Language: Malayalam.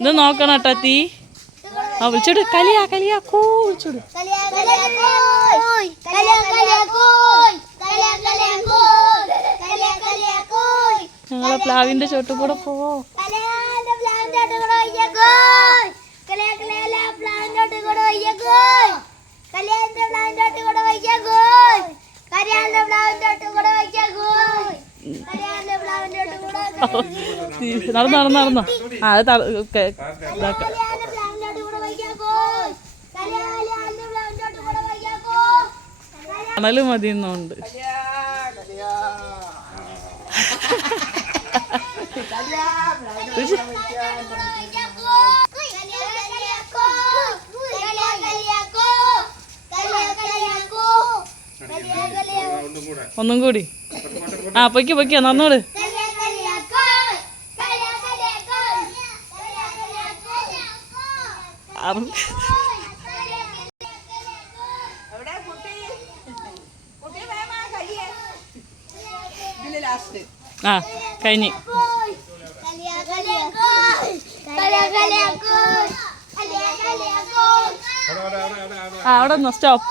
ഇത് നോക്കണം കേട്ടോ തീ. ആ വിളിച്ചോട് കലിയാ കലിയാക്കോ വിളിച്ചോട്. ഞങ്ങളെ പ്ലാവിന്റെ ചോട്ടിൽ കൂടെ പോവോ. നടന്നു നടന്നു നടന്നോ. ആ അത് തണല് മതിയെന്നുണ്ട്. ഒന്നും കൂടി. ആ പൊയ്ക്കോ പൊയ്ക്കോ നന്നോട്. ആ കഴിഞ്ഞ്. ആ അവിടെ നിന്നോ സ്റ്റോപ്പ്.